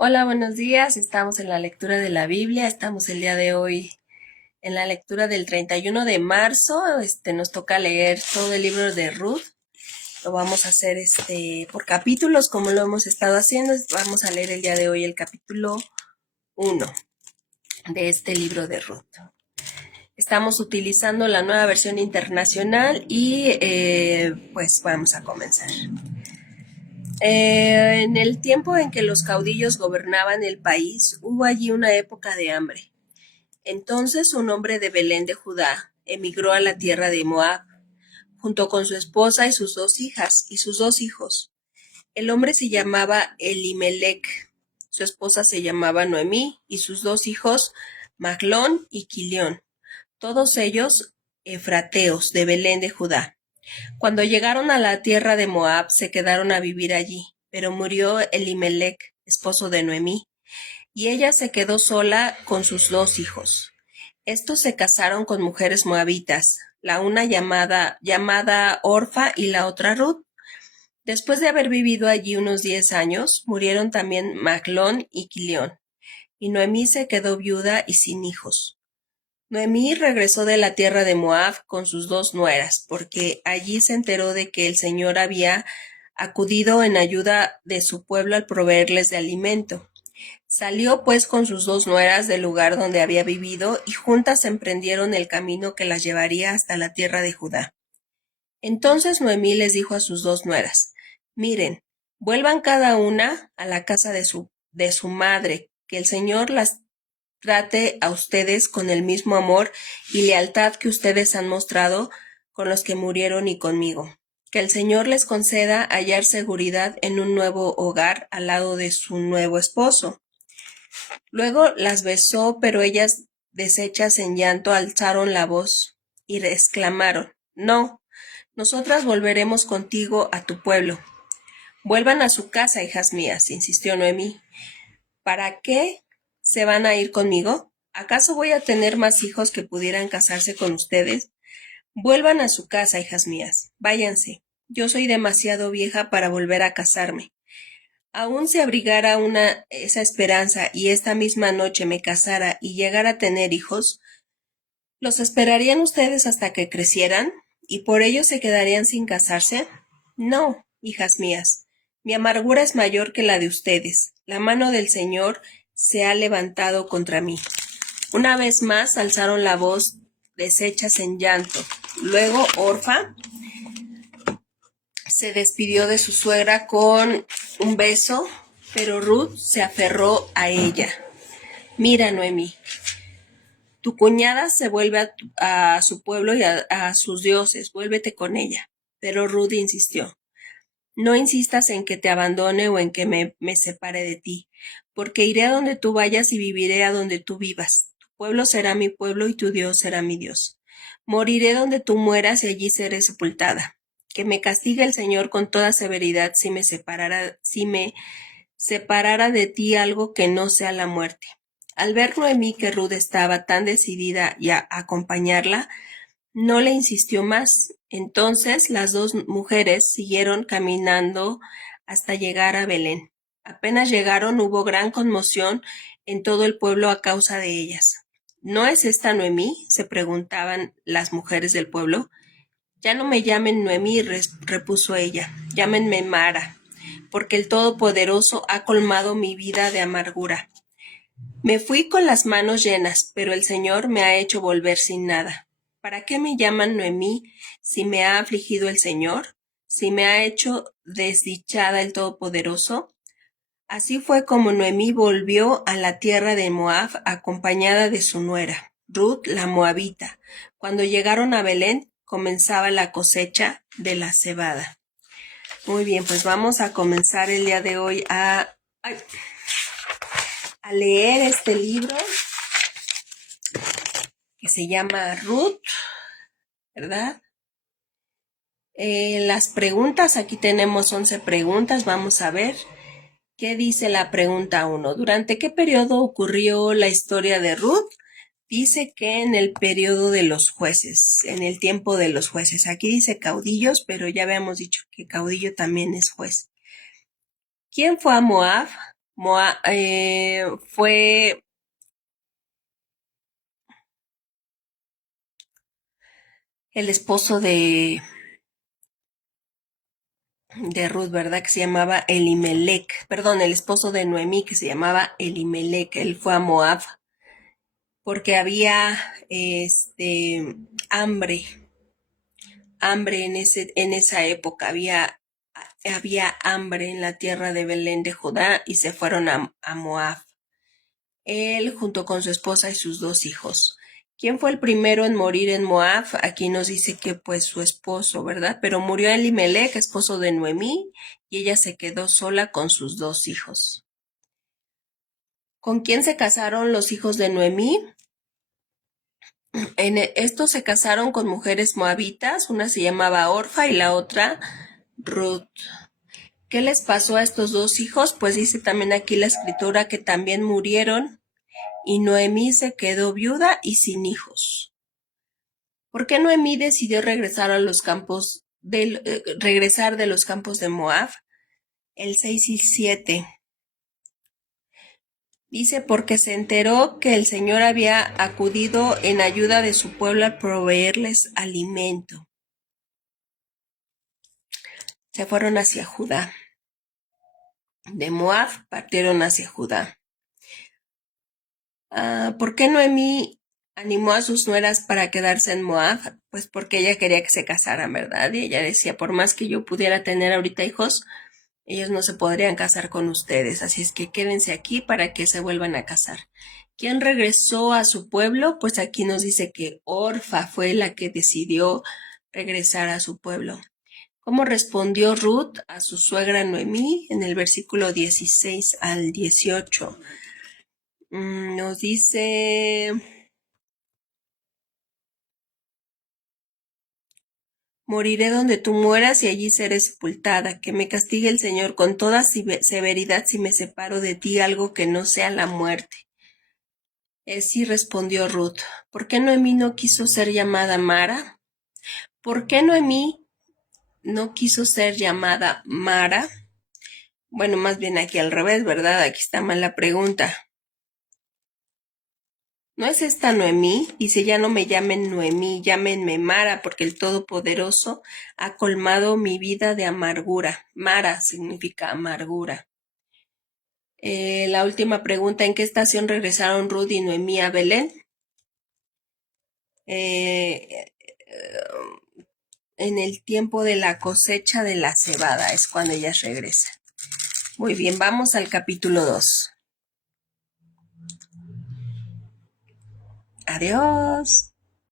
Hola, buenos días. Estamos en la lectura de la Biblia. Estamos el día de hoy en la lectura del 31 de marzo. Nos toca leer todo el libro de Ruth. Lo vamos a hacer por capítulos, como lo hemos estado haciendo. Vamos a leer el día de hoy el capítulo 1 de este libro de Ruth. Estamos utilizando la nueva versión internacional y pues vamos a comenzar. En el tiempo en que los caudillos gobernaban el país, hubo allí una época de hambre. Entonces un hombre de Belén de Judá emigró a la tierra de Moab, junto con su esposa y sus 2 hijas y sus 2 hijos. El hombre se llamaba Elimelec, su esposa se llamaba Noemí y sus 2 hijos Maglón y Quilión, todos ellos efrateos de Belén de Judá. Cuando llegaron a la tierra de Moab, se quedaron a vivir allí, pero murió Elimelec, esposo de Noemí, y ella se quedó sola con sus 2 hijos. Estos se casaron con mujeres moabitas, la una llamada Orfa y la otra Ruth. Después de haber vivido allí unos 10 años, murieron también Maglón y Quilión, y Noemí se quedó viuda y sin hijos. Noemí regresó de la tierra de Moab con sus 2 nueras, porque allí se enteró de que el Señor había acudido en ayuda de su pueblo al proveerles de alimento. Salió pues con sus 2 nueras del lugar donde había vivido y juntas emprendieron el camino que las llevaría hasta la tierra de Judá. Entonces Noemí les dijo a sus 2 nueras: Miren, vuelvan cada una a la casa de su madre, que el Señor las trate a ustedes con el mismo amor y lealtad que ustedes han mostrado con los que murieron y conmigo. Que el Señor les conceda hallar seguridad en un nuevo hogar al lado de su nuevo esposo. Luego las besó, pero ellas, deshechas en llanto, alzaron la voz y exclamaron: No, nosotras volveremos contigo a tu pueblo. Vuelvan a su casa, hijas mías, insistió Noemí. ¿Para qué se van a ir conmigo? ¿Acaso voy a tener más hijos que pudieran casarse con ustedes? Vuelvan a su casa, hijas mías, váyanse. Yo soy demasiado vieja para volver a casarme. Aún si abrigara esa esperanza y esta misma noche me casara y llegara a tener hijos, ¿los esperarían ustedes hasta que crecieran? ¿Y por ello se quedarían sin casarse? No, hijas mías, mi amargura es mayor que la de ustedes. La mano del Señor se ha levantado contra mí. Una vez más alzaron la voz, deshechas en llanto. Luego Orfa se despidió de su suegra con un beso, pero Ruth se aferró a ella. Mira, Noemí, tu cuñada se vuelve a su pueblo y a sus dioses, vuélvete con ella. Pero Ruth insistió: No insistas en que te abandone o en que me separe de ti, porque iré a donde tú vayas y viviré a donde tú vivas. Tu pueblo será mi pueblo y tu Dios será mi Dios. Moriré donde tú mueras y allí seré sepultada. Que me castigue el Señor con toda severidad si me separara de ti algo que no sea la muerte. Al ver Noemí que Ruth estaba tan decidida a acompañarla, no le insistió más. Entonces las 2 mujeres siguieron caminando hasta llegar a Belén. Apenas llegaron, hubo gran conmoción en todo el pueblo a causa de ellas. ¿No es esta Noemí?, se preguntaban las mujeres del pueblo. Ya no me llamen Noemí, repuso ella, llámenme Mara, porque el Todopoderoso ha colmado mi vida de amargura. Me fui con las manos llenas, pero el Señor me ha hecho volver sin nada. ¿Para qué me llaman Noemí si me ha afligido el Señor? ¿Si me ha hecho desdichada el Todopoderoso? Así fue como Noemí volvió a la tierra de Moab acompañada de su nuera, Ruth la moabita. Cuando llegaron a Belén, comenzaba la cosecha de la cebada. Muy bien, pues vamos a comenzar el día de hoy a leer este libro que se llama Ruth, ¿verdad? Las preguntas, aquí tenemos 11 preguntas, vamos a ver qué dice la pregunta 1. ¿Durante qué periodo ocurrió la historia de Ruth? Dice que en el periodo de los jueces, en el tiempo de los jueces. Aquí dice caudillos, pero ya habíamos dicho que caudillo también es juez. ¿Quién fue a Moab? Fue el esposo de Ruth, ¿verdad? Que se llamaba Elimelech. Perdón, el esposo de Noemí, que se llamaba Elimelech. Él fue a Moab porque había hambre, hambre en esa época. Había hambre en la tierra de Belén de Judá y se fueron a Moab. Él junto con su esposa y sus 2 hijos. ¿Quién fue el primero en morir en Moab? Aquí nos dice que pues su esposo, ¿verdad? Pero murió Elimelech, esposo de Noemí, y ella se quedó sola con sus 2 hijos. ¿Con quién se casaron los hijos de Noemí? Estos se casaron con mujeres moabitas, una se llamaba Orfa y la otra Ruth. ¿Qué les pasó a estos 2 hijos? Pues dice también aquí la escritura que también murieron y Noemí se quedó viuda y sin hijos. ¿Por qué Noemí decidió regresar a los campos regresar de los campos de Moab? El 6 y 7. Dice porque se enteró que el Señor había acudido en ayuda de su pueblo a proveerles alimento. Se fueron hacia Judá. De Moab partieron hacia Judá. ¿Por qué Noemí animó a sus nueras para quedarse en Moab? Pues porque ella quería que se casaran, ¿verdad? Y ella decía, por más que yo pudiera tener ahorita hijos, ellos no se podrían casar con ustedes, así es que quédense aquí para que se vuelvan a casar. ¿Quién regresó a su pueblo? Pues aquí nos dice que Orfa fue la que decidió regresar a su pueblo. ¿Cómo respondió Ruth a su suegra Noemí? En el versículo 16 al 18. Nos dice: moriré donde tú mueras y allí seré sepultada. Que me castigue el Señor con toda severidad si me separo de ti, algo que no sea la muerte. Sí, respondió Ruth. ¿Por qué Noemí no quiso ser llamada Mara? ¿Por qué Noemí no quiso ser llamada Mara? Bueno, más bien aquí al revés, ¿verdad? Aquí está mal la pregunta. ¿No es esta Noemí? Dice, ya no me llamen Noemí, llámenme Mara, porque el Todopoderoso ha colmado mi vida de amargura. Mara significa amargura. La última pregunta, ¿en qué estación regresaron Ruth y Noemí a Belén? En el tiempo de la cosecha de la cebada, es cuando ellas regresan. Muy bien, vamos al capítulo 2. Adiós.